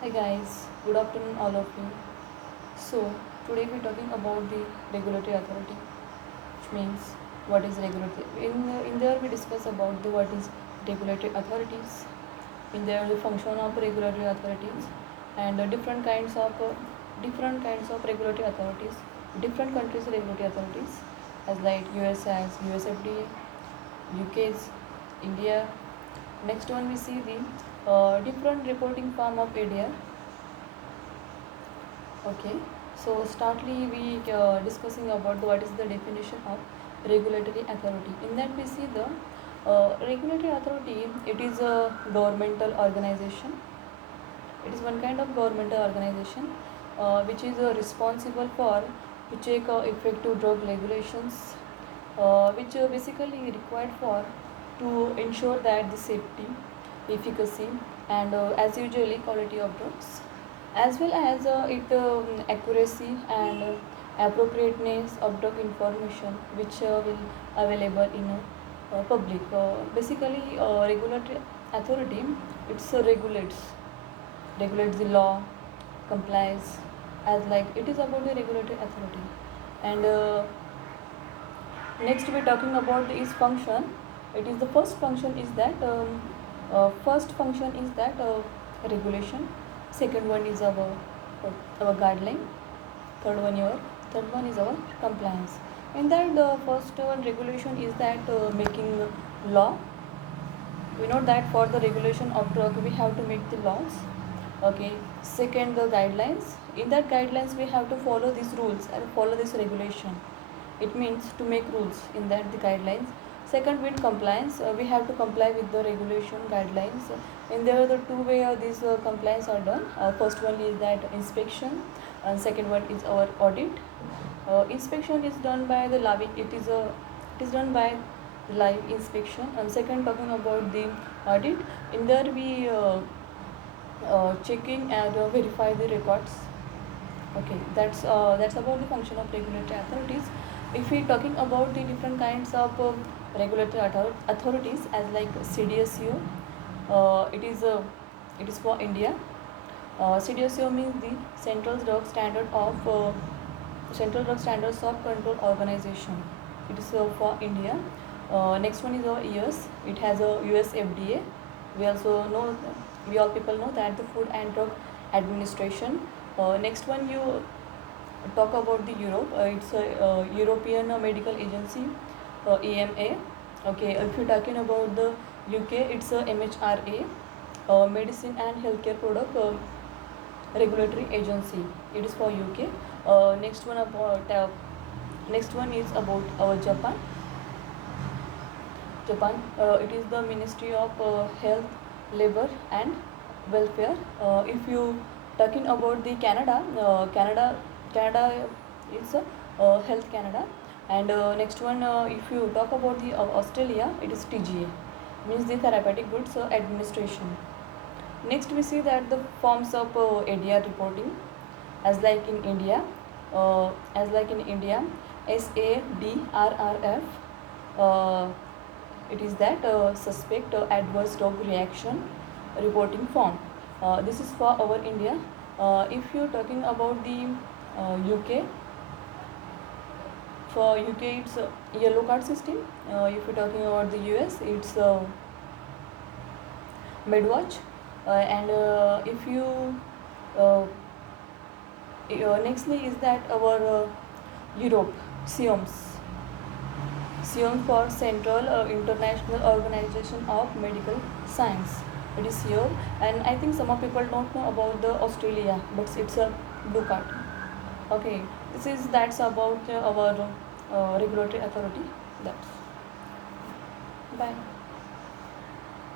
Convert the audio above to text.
Hi guys, good afternoon all of you. So today we're talking about the regulatory authority, which means what is regulatory. In there we discuss about the what is regulatory authorities. In there the function of regulatory authorities and different kinds of regulatory authorities. Different countries regulatory authorities as like US as US FDA, UK's, India. Next one we see the different reporting form of India. Okay, so startly we discussing about what is the definition of regulatory authority. In that we see the regulatory authority. It is a governmental organization. It is one kind of governmental organization which is responsible for to check effective drug regulations, which basically required for to ensure that the safety, efficacy, and as usually quality of drugs, as well as it accuracy and appropriateness of drug information which will available in public. Basically, regulatory authority it's regulates the law, complies as like it is about the regulatory authority. And next we're talking about its function. It is the first function is that regulation. Second one is our guideline. Third one your third one is our compliance. In that the first one regulation is that making law. We know that for the regulation of drug we have to make the laws. Okay, second the guidelines. In that guidelines we have to follow these rules and follow this regulation. It means to make rules in that the guidelines. Second with compliance, we have to comply with the regulation guidelines. And there are the two way these compliance are done. First one is that inspection and second one is our audit. Inspection is done by the lab. It is done by live inspection. And second, talking about the audit, in there we checking and verify the records. Okay, that's about the function of regulatory authorities. If we talking about the different kinds of regulatory authorities as like CDSCO, it is for India. CDSCO means the Central Drug Standards of Control Organization. It is for India. Next one is our US. It has a US FDA. We also know, we all people know that the Food and Drug Administration. Next one you talk about the Europe. It's a European Medical Agency, EMA. Okay, if you're talking about the UK, it's a MHRA, Medicine and Healthcare Product Regulatory Agency. It is for UK. Next one is about our Japan. It is the Ministry of Health, Labor and Welfare. If you talking about the Canada is Health Canada. And next one, if you talk about the Australia, it is TGA, means the Therapeutic Goods Administration. Next we see that the forms of ADR reporting as like in India, SADRRF. It is that suspect adverse drug reaction reporting form. This is for our India. If you're talking about the UK, for UK it's a yellow card system. If you're talking about the US, it's MedWatch. And if you nextly is that our Europe, SIOMS for Central International Organization of Medical Science. It is here, and I think some of people don't know about the Australia, but it's a blue card. Okay, that's about our regulatory authority. That's bye.